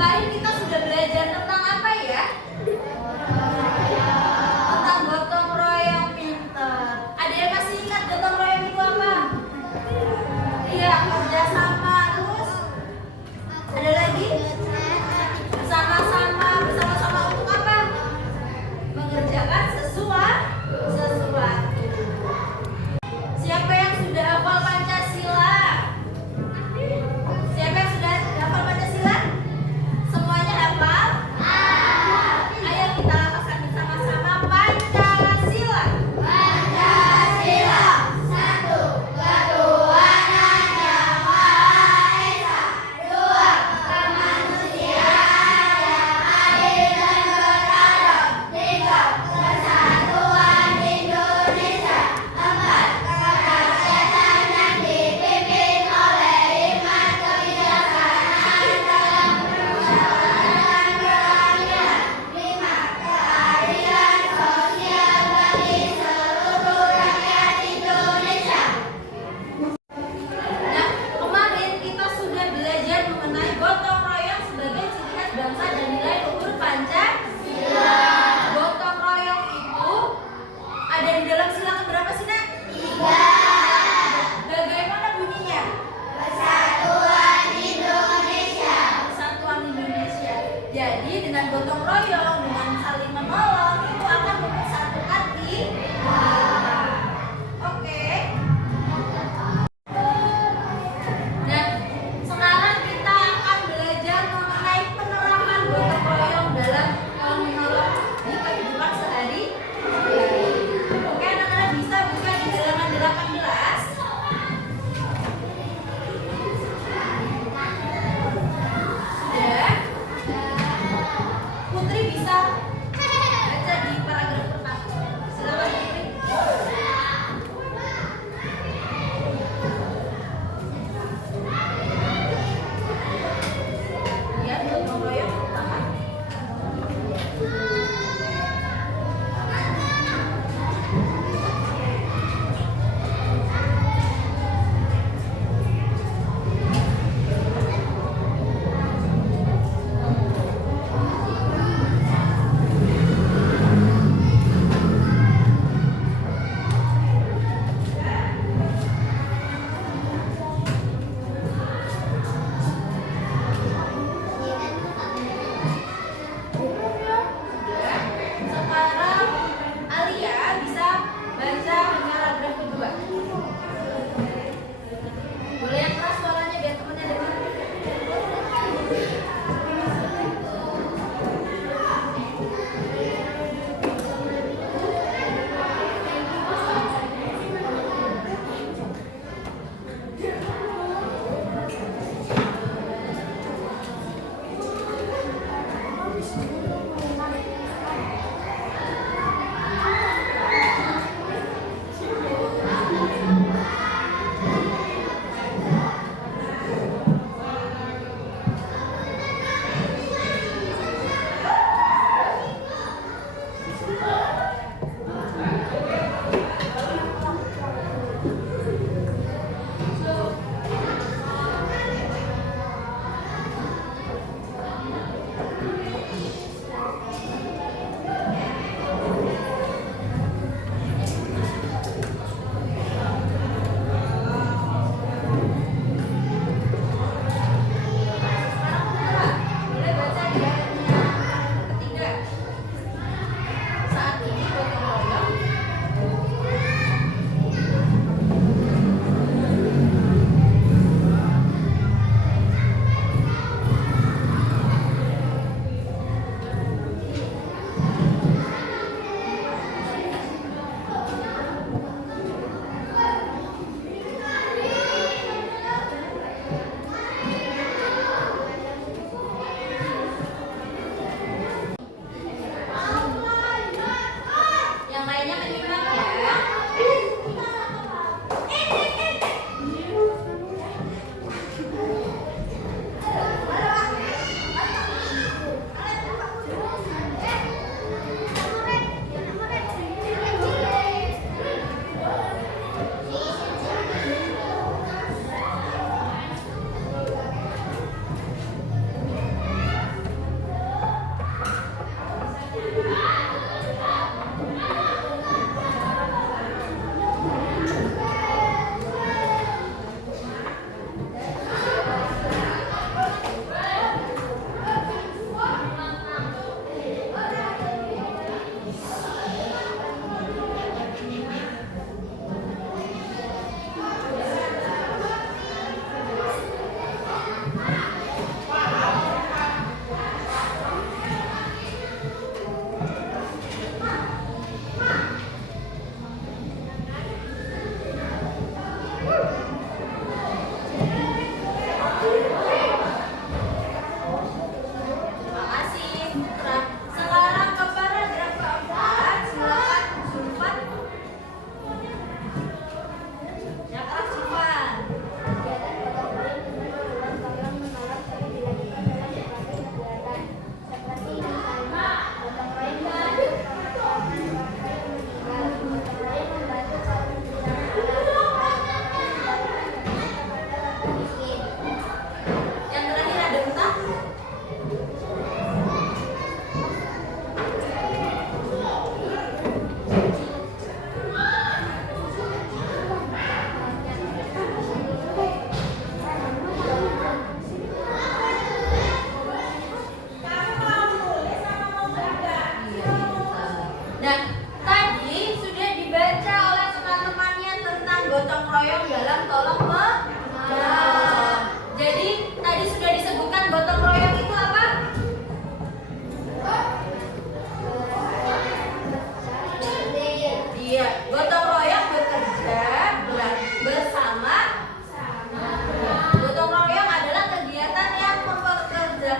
Kemarin kita sudah belajar tentang apa ya? Tentang gotong royong pinter. Ada yang masih ingat gotong royong itu apa? Iya, kerjasama. Terus ada lagi? Bersama-sama untuk apa? Mengerjakan sesuatu. Siapa yang sudah hafal Pancasila? Siapa yang sudah hafal Pancasila? Semuanya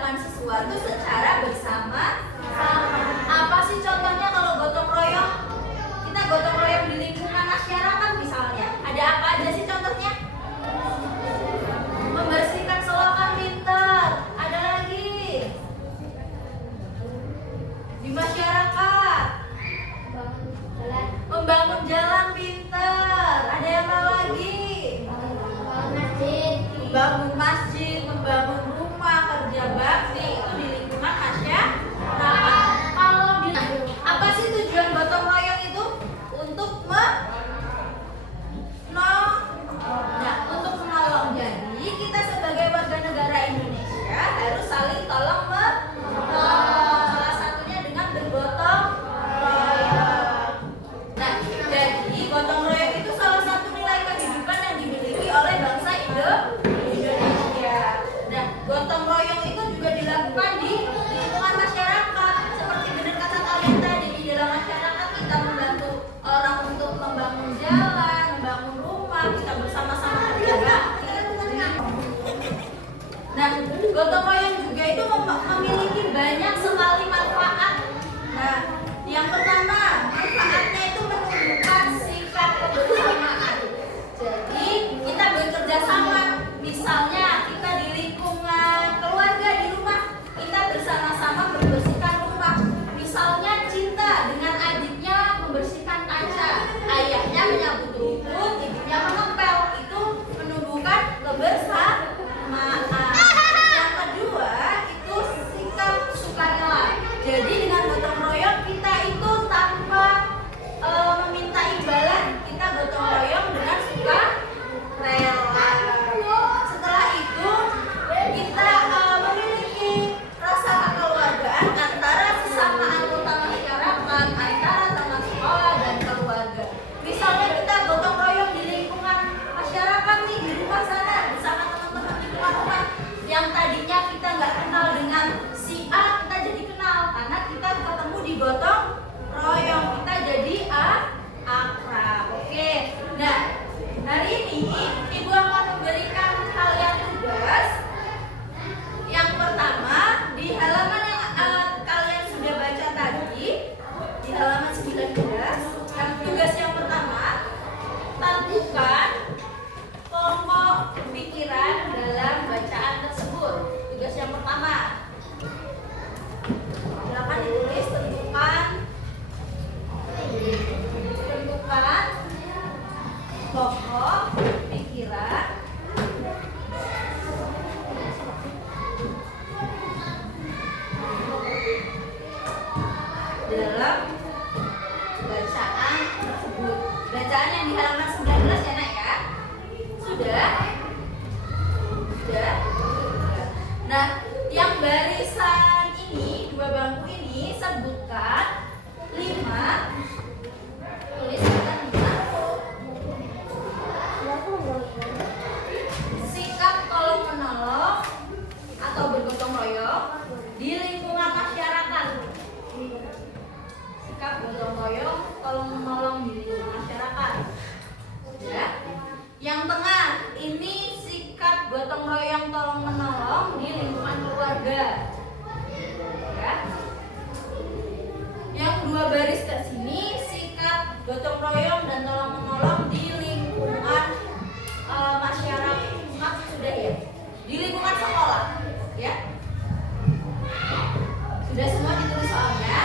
mengerjakan sesuatu secara bersama-sama. Apa sih contohnya kalau gotong royong? Kita gotong royong di lingkungan masyarakat misalnya. Ada apa aja sih contohnya? Membersihkan selokan pintar. Ada lagi? Di masyarakat. Membangun jalan pintar. Ada yang lagi? Membangun masjid, membangun rumah, kerja bakti itu di lingkungan masyarakat. Kalau di apa sih tujuan gotong royong itu? Untuk untuk menolong. Jadi kita sebagai warga negara Indonesia harus saling tolong menolong. Salah satunya dengan bergotong royong. Nah, jadi gotong royong itu salah satu nilai kehidupan yang dimiliki oleh bangsa Indonesia. Nah, gotong royong itu juga dilakukan di lingkungan masyarakat. Seperti benar kata kalian tadi, di dalam masyarakat kita membantu orang untuk membangun jalan, membangun rumah, kita bersama-sama kerja bakti. Nah, gotong royong juga itu memiliki banyak sekali manfaat. Nah, yang pertama, manfaatnya itu menunjukkan sikap kebersamaan. Jadi, kita bekerja sama. Misalnya, kita di lingkungan keluarga di rumah, kita bersama-sama membersihkan rumah. Misalnya, Cinta dengan adiknya membersihkan kaca. Ayahnya menyabut rumput, ibunya mengepel. Itu menunjukkan kebersamaan. Yang kedua, itu sikap sukarela. Jadi, dengan gotong royong kita itu tanpa meminta imbalan, kita gotong royong dengan sukarela. Setelah itu kita memiliki rasa kekeluargaan antara sesama anggota masyarakat, antara teman sekolah dan keluarga. Misalnya kita gotong royong di lingkungan masyarakat nih, di rumah sana bersama teman-teman di rumah yang tadinya kita nggak kenal dengan si A, kita jadi kenal karena kita ketemu di gotong royong, kita jadi akrab. Oke. Nah, hari ini Ibu akan memberikan kalian tugas. Yang pertama, di halaman yang kalian sudah baca tadi, di halaman 19, tugas yang pertama, tentukan pokok pikiran dalam bacaan tersebut. Tugas yang pertama, silakan ditulis. Tentukan pokok pikiran dalam bacaan tersebut. Bacaan yang di halaman 19 ya nak ya. Sudah? Sudah? Nah, yang barisan ini, dua bangku ini, sebutkan 5. Tuliskan 5 sikap tolong menolong atau bergotong royong di lingkungan masyarakat. Sikap gotong royong tolong menolong di lingkungan masyarakat. Ya. Yang tengah ini sikap gotong royong tolong menolong di lingkungan keluarga. Ya. Yang dua baris ke sini sikap gotong royong dan tolong menolong di lingkungan masyarakat. Sudah ya, di lingkungan sekolah ya. Sudah semua ditulis soalnya.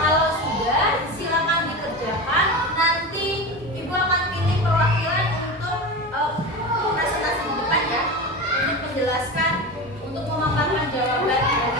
Kalau sudah, silakan dikerjakan. Nanti Ibu akan pilih perwakilan untuk presentasi di depan ya, untuk menjelaskan, untuk memaparkan jawaban dari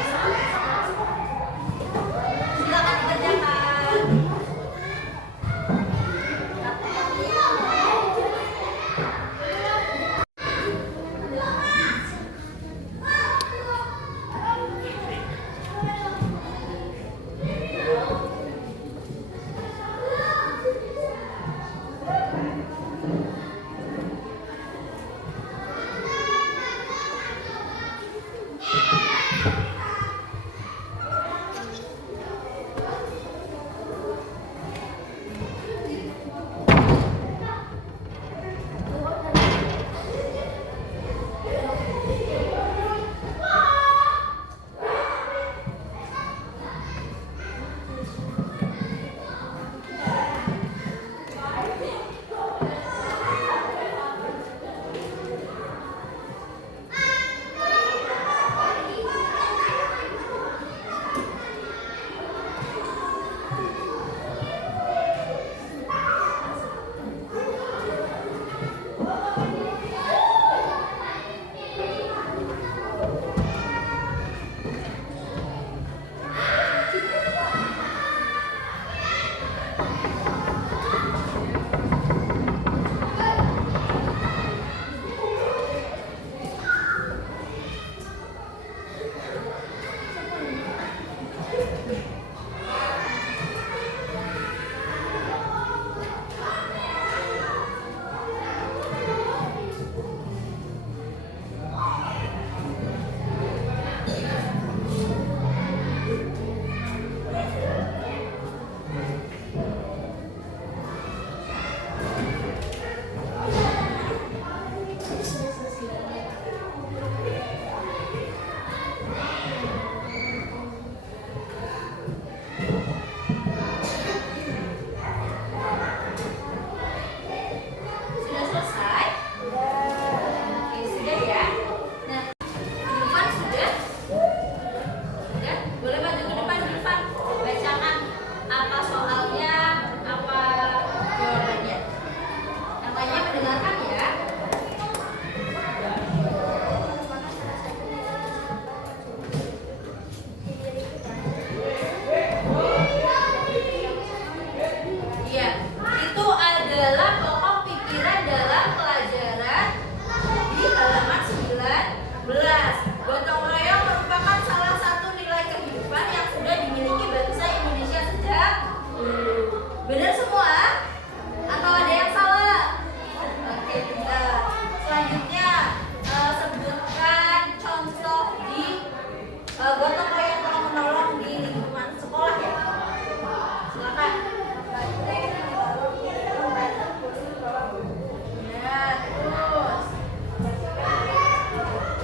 gotong royong tolong menolong di lingkungan sekolah ya. Silakan. Ya, terus.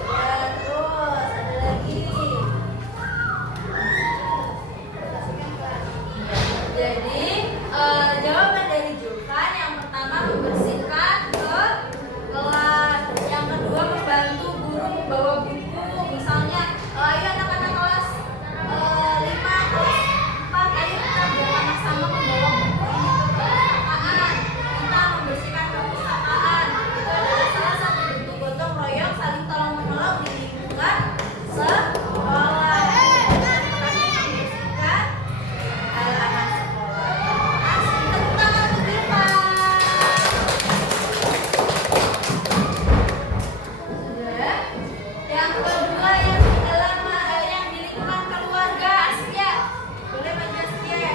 Ya, terus ada lagi. Jadi jawaban dari Julvan yang pertama membersihkan ke kelas, yang kedua membantu guru membawa buku, misalnya ayo anak-anak kelas 5, kelas 4, ayo kita bersama-sama membawa buku ini ke perpustakaan, kita membersihkan perpustakaan. Itu adalah salah satu bentuk gotong royong saling tolong menolong di lingkungan sekolah. Membersihkan halaman sekolah. Asik, tepuk tangan untuk Julvan. Sudah. Yang kedua yang di dalam yang di lingkungan keluarga, Askia. Boleh baca Askia ya?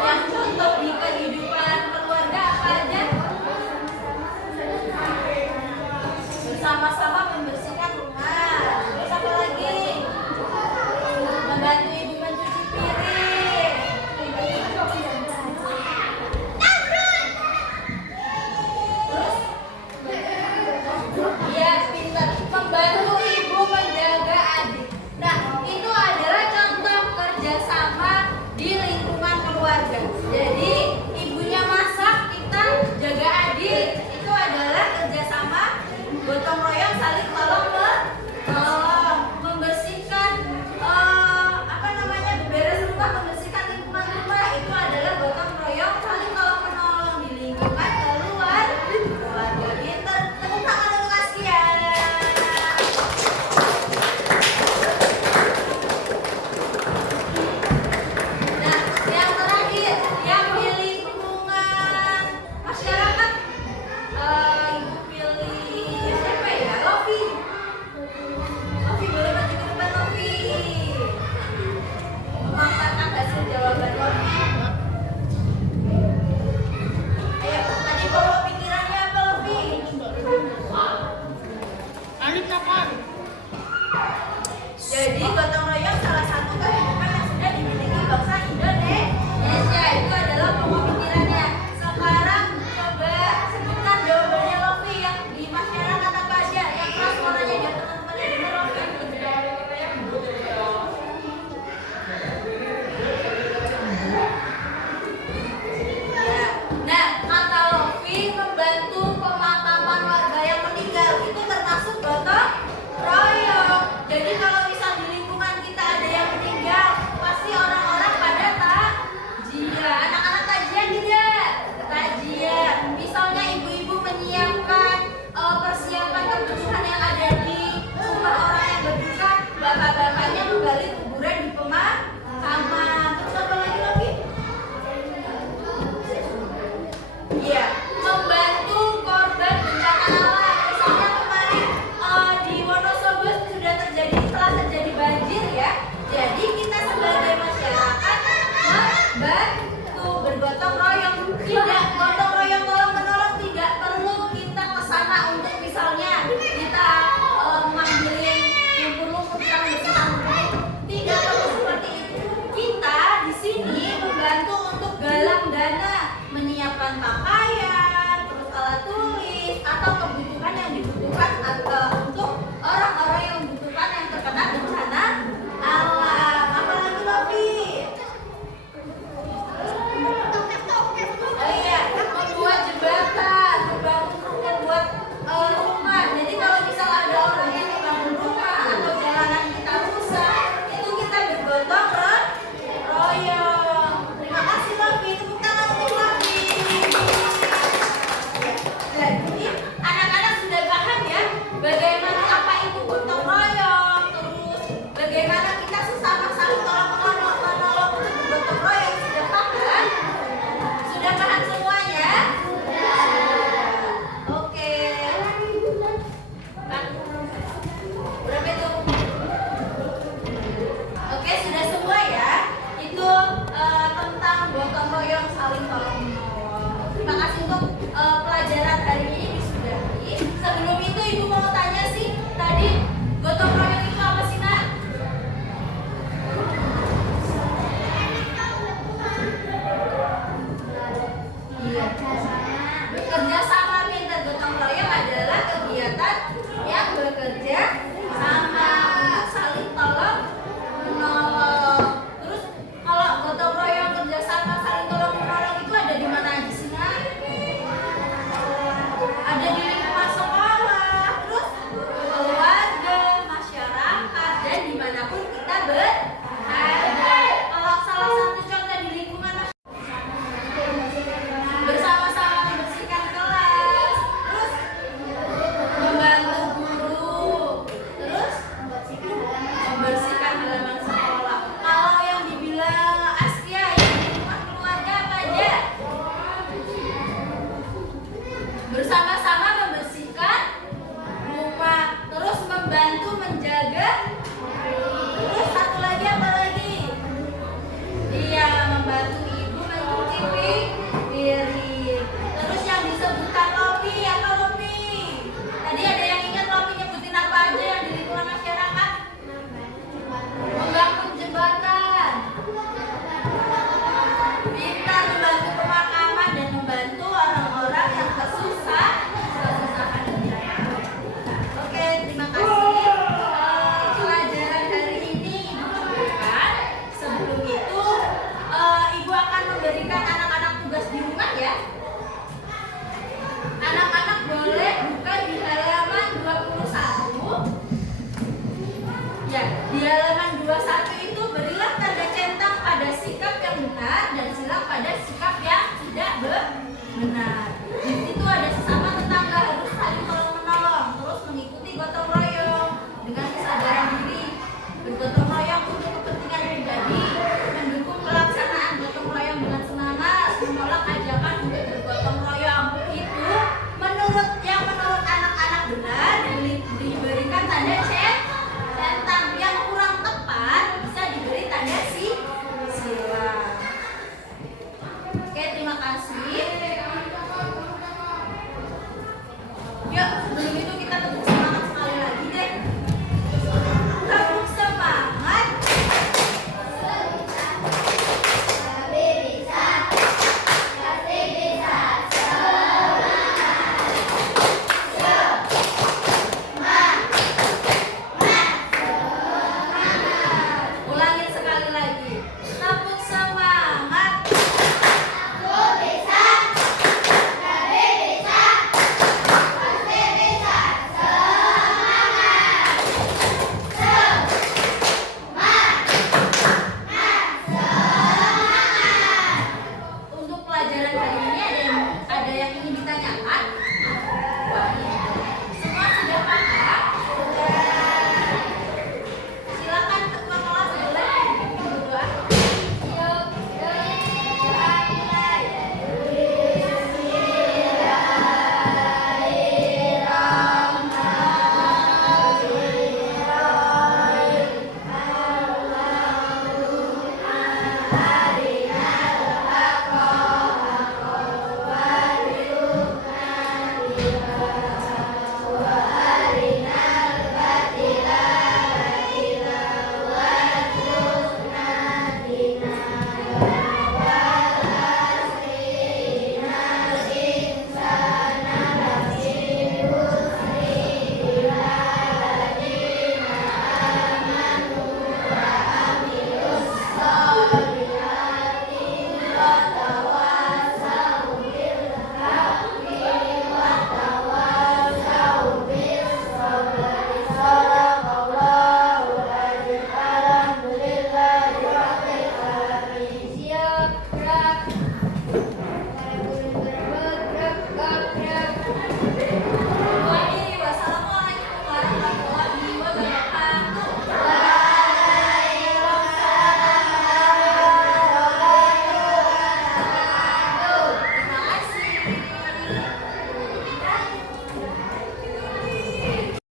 Yang contoh di kehidupan keluarga apa aja? Bersama-sama membersihkan rumah. Terus apa lagi? Membantu ibu mencuci piring. Terus? Iya, pintar. Membantu ibu menjaga adik. Nah, itu adalah contoh kerjasama di lingkungan keluarga. Jadi, ibunya masak, kita jaga adik. Itu adalah kerjasama gotong royong saling tolong menolong. Membersihkan beberes rumah, membersihkan lingkungan rumah, itu adalah gotong royong saling tolong menolong di lingkungan keluarga. Pintar. Tepuk tangan untuk Askia. Nah, yang terakhir, yang di lingkungan masyarakat, ibu pilih siapa ya? Lofi. Lofi boleh maju ke depan, Lofi. Memaparkan hasil jawaban Lofi. Ayo, tadi bawa pikirannya apa, Lofi? Jadi gotong royong salah satu kehidupan yang sudah dimiliki bangsa Indonesia. Itu adalah pokok pikirannya. Sekarang coba sebutkan jawabannya Lofi yang di masyarakat apa aja. Yang keras suaranya biar teman-teman dengar, Lofi. Ya. Nah, kata Lofi membantu pemakaman warga yang meninggal itu termasuk gotong royong. Jadi kalau misal di lingkungan kita Di halaman 21 itu berilah tanda centang pada sikap yang benar dan silang pada sikap yang tidak benar. Di situ ada sesama tetangga harus saling tolong menolong, terus mengikuti gotong royong dengan kesadaran diri, bergotong royong untuk kepentingan pribadi, mendukung pelaksanaan gotong royong dengan semangat, menolak ajakan untuk bergotong royong. Itu menurut anak-anak benar diberikan tanda C